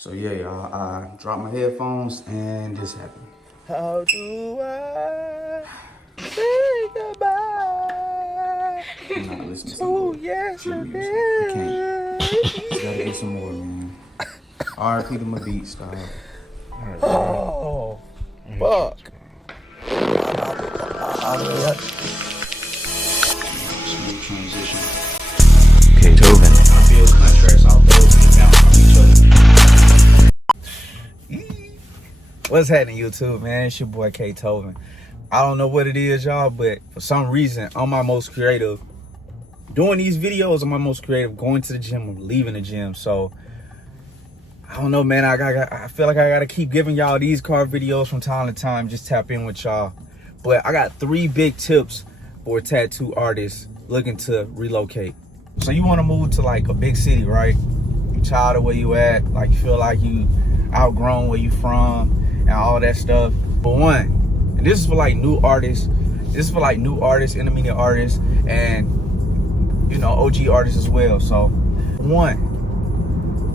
So yeah, y'all, I dropped my headphones and this happened. How do I say goodbye I'm not listening to to no chill music. I can't. Just gotta yesterday? eat some more, man. R.I.P. to my beats, dog. Alright, oh, fuck. Smooth transition. Kaytovenn. I feel contrasts off both and bounce off each other. What's happening, YouTube, man? It's your boy Kaytovenn. I don't know what it is, y'all, but for some reason, I'm my most creative. Doing these videos, I'm my most creative. Going to the gym, or leaving the gym. So, I don't know, man. I feel like I gotta keep giving y'all these car videos from time to time. Just tap in with y'all. But I got 3 big tips for tattoo artists looking to relocate. So you want to move to like a big city, right? You tired of where you at, like you feel like you outgrown where you from and all that stuff. But one, and this is for like new artists. This is for like new artists, intermediate artists, and you know, OG artists as well. So one,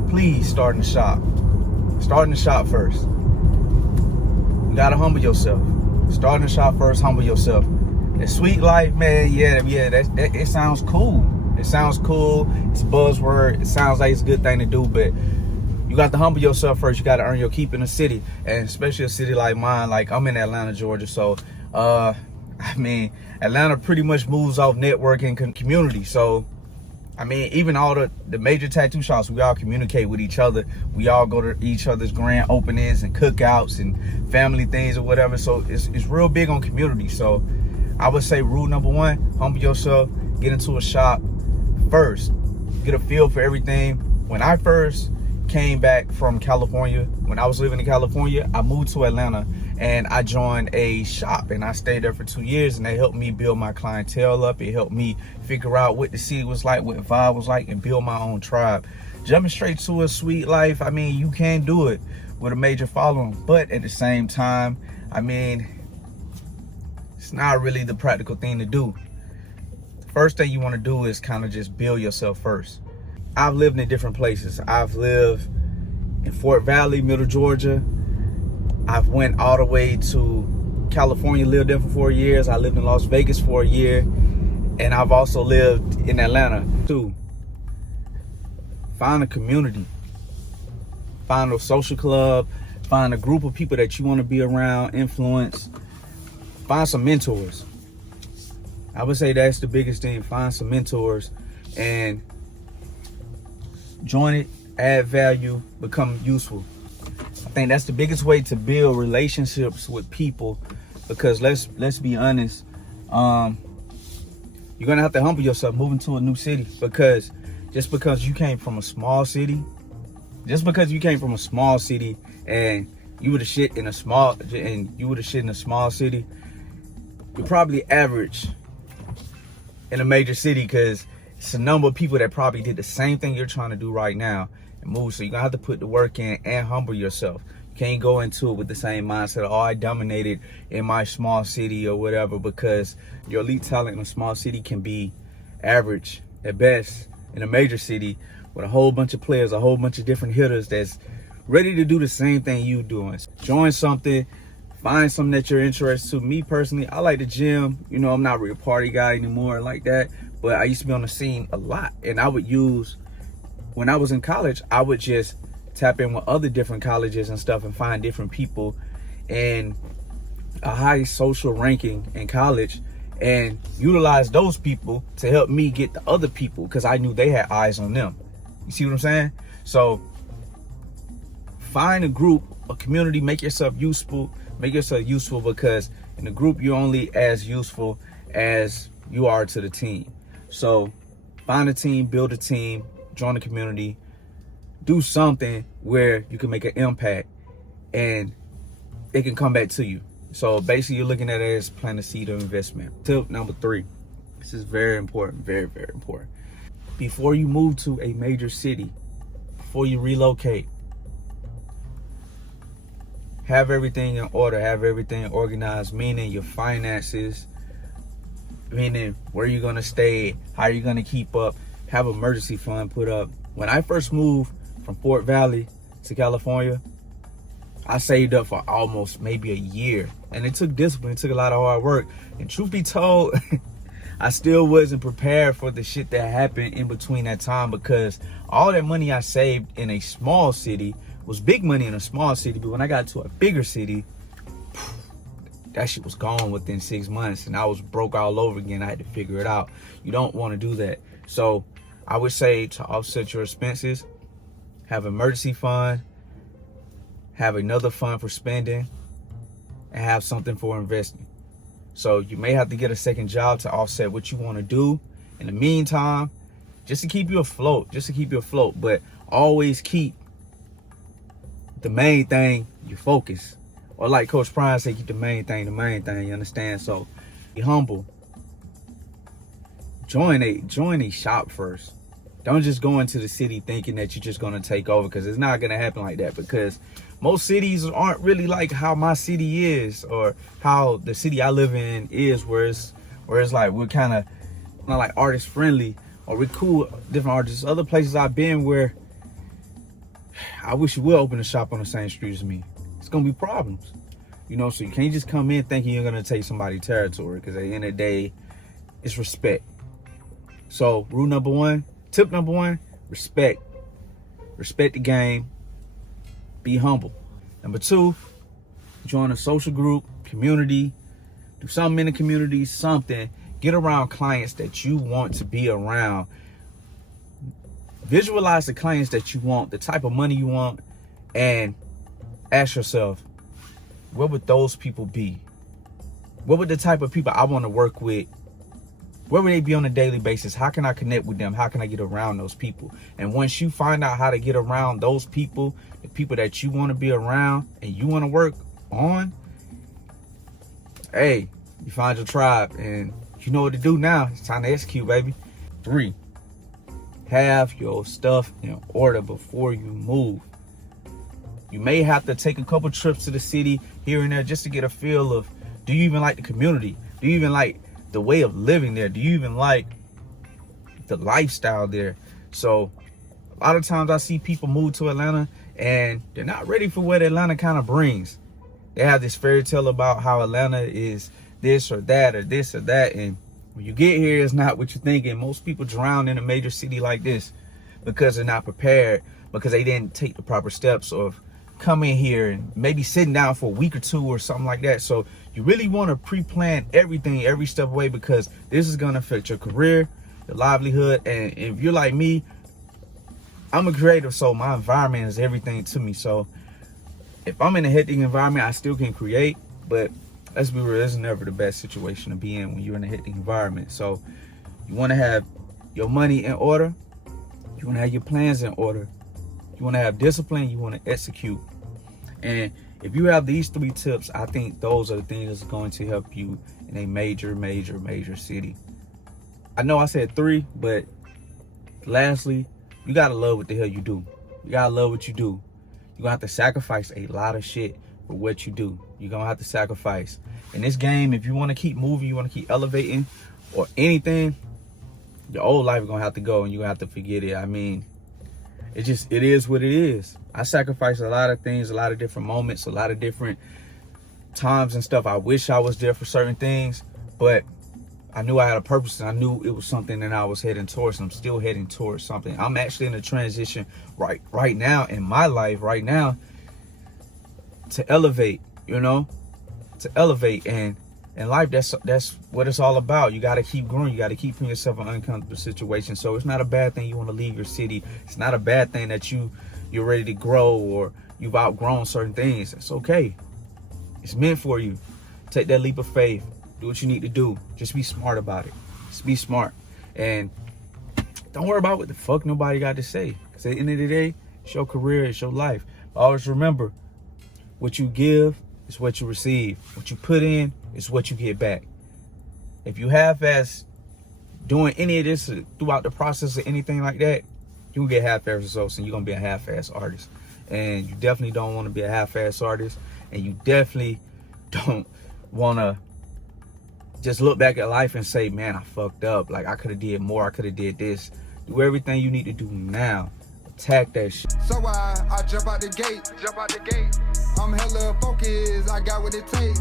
please start in the shop. Start in the shop first. You gotta humble yourself. Start in the shop first, humble yourself. That sweet life, man, yeah, that it sounds cool. It sounds cool. It's a buzzword. It sounds like it's a good thing to do, but you got to humble yourself first. You got to earn your keep in a city, and especially a city like mine. Like, I'm in Atlanta, Georgia, so I mean, Atlanta pretty much moves off networking community. So I mean, even all the major tattoo shops, we all communicate with each other. We all go to each other's grand openings and cookouts and family things or whatever. So it's real big on community. So I would say rule number 1, humble yourself, get into a shop first, get a feel for everything. When I first came back from California, when I was living in California, I moved to Atlanta and I joined a shop and I stayed there for 2 years, and they helped me build my clientele up. It helped me figure out what the city was like, what the vibe was like, and build my own tribe. Jumping straight to a sweet life, I mean, you can do it with a major following, but at the same time, I mean, it's not really the practical thing to do. First thing you want to do is kind of just build yourself first. I've lived in different places. I've lived in Fort Valley, Middle Georgia. I've went all the way to California, lived there for 4 years. I lived in Las Vegas for a year. And I've also lived in Atlanta too. Find a community. Find a social club. Find a group of people that you want to be around, influence. Find some mentors. I would say that's the biggest thing. Find some mentors and join it, add value, become useful. I think that's the biggest way to build relationships with people, because let's be honest, you're gonna have to humble yourself moving to a new city, because just because you came from a small city and you would have shit in a small city, you're probably average in a major city, because it's a number of people that probably did the same thing you're trying to do right now and move. So you're gonna have to put the work in and humble yourself. You can't go into it with the same mindset, oh, I dominated in my small city or whatever, because your elite talent in a small city can be average at best in a major city with a whole bunch of players, a whole bunch of different hitters that's ready to do the same thing you doing. Join something, find something that you're interested to. Me personally, I like the gym. You know, I'm not really a party guy anymore like that, but I used to be on the scene a lot. And I would use, when I was in college, I would just tap in with other different colleges and stuff and find different people in a high social ranking in college and utilize those people to help me get the other people, because I knew they had eyes on them. You see what I'm saying? So find a group, a community, make yourself useful, because in the group, you're only as useful as you are to the team. So find a team, build a team, join the community, do something where you can make an impact and it can come back to you. So basically, you're looking at it as planting a seed of investment. Tip number 3. This is very important, very, very important. Before you move to a major city, before you relocate, have everything in order, have everything organized, meaning your finances, meaning where you're gonna stay, how you're gonna keep up, have an emergency fund put up. When I first moved from Fort Valley to California, I saved up for almost maybe a year. And it took discipline, it took a lot of hard work. And truth be told, I still wasn't prepared for the shit that happened in between that time, because all that money I saved in a small city was big money in a small city. But when I got to a bigger city, that shit was gone within 6 months, and I was broke all over again. I had to figure it out. You don't want to do that. So I would say, to offset your expenses, have an emergency fund, have another fund for spending, and have something for investing. So you may have to get a second job to offset what you want to do in the meantime, just to keep you afloat, but always keep the main thing your focus. Or like Coach Prime said, keep the main thing, you understand? So be humble. Join a shop first. Don't just go into the city thinking that you're just going to take over, because it's not going to happen like that. Because most cities aren't really like how my city is, or how the city I live in is, where it's like we're kind of not like artist friendly, or we're cool, different artists. Other places I've been where I wish you would open a shop on the same street as me. It's going to be problems, you know? So you can't just come in thinking you're going to take somebody's territory, because at the end of the day, it's respect. So tip number one, respect. Respect the game. Be humble. Number two, join a social group, community. Do something in the community, something. Get around clients that you want to be around. Visualize the clients that you want, the type of money you want, and ask yourself, what would those people be? What would the type of people I want to work with? Where would they be on a daily basis? How can I connect with them? How can I get around those people? And once you find out how to get around those people, the people that you want to be around and you want to work on, hey, you find your tribe and you know what to do now. It's time to execute, baby. 3, have your stuff in order before you move. You may have to take a couple trips to the city here and there just to get a feel of, do you even like the community? Do you even like the way of living there? Do you even like the lifestyle there? So a lot of times I see people move to Atlanta and they're not ready for what Atlanta kind of brings. They have this fairy tale about how Atlanta is this or that or this or that, and when you get here, it's not what you're thinking. Most people drown in a major city like this because they're not prepared, because they didn't take the proper steps of coming here and maybe sitting down for a week or 2 or something like that. So you really want to pre-plan everything, every step away, because this is going to affect your career, your livelihood. And if you're like me, I'm a creative, so my environment is everything to me. So if I'm in a hectic environment, I still can create, but let's be real, it's never the best situation to be in when you're in a hectic environment. So you want to have your money in order. You want to have your plans in order. You want to have discipline. You want to execute. And if you have these 3 tips, I think those are the things that's going to help you in a major, major, major city. I know I said 3, but lastly, you got to love what the hell you do. You got to love what you do. You're going to have to sacrifice a lot of shit for what you do. You're going to have to sacrifice. In this game, if you want to keep moving, you want to keep elevating or anything, your old life is going to have to go and you're going to have to forget it. I mean, it is what it is. I sacrificed a lot of things, a lot of different moments, a lot of different times and stuff. I wish I was there for certain things, but I knew I had a purpose, and I knew it was something that I was heading towards, and I'm still heading towards something. I'm actually in a transition right now in my life right now to elevate, to elevate. And in life, that's what it's all about. You got to keep growing. You got to keep putting yourself in uncomfortable situations. So it's not a bad thing you want to leave your city. It's not a bad thing that you're ready to grow or you've outgrown certain things. It's okay. It's meant for you. Take that leap of faith. Do what you need to do. Just be smart about it. Just be smart. And don't worry about what the fuck nobody got to say. Because at the end of the day, it's your career, it's your life. But always remember, what you give is what you receive. What you put in is what you get back. If you half-ass doing any of this throughout the process or anything like that, you'll get half-ass results and you're going to be a half-ass artist. And you definitely don't want to be a half-ass artist. And you definitely don't want to just look back at life and say, man, I fucked up. Like, I could have did more. I could have did this. Do everything you need to do now. Attack that shit. So I jump out the gate. I'm hella focused. I got what it takes.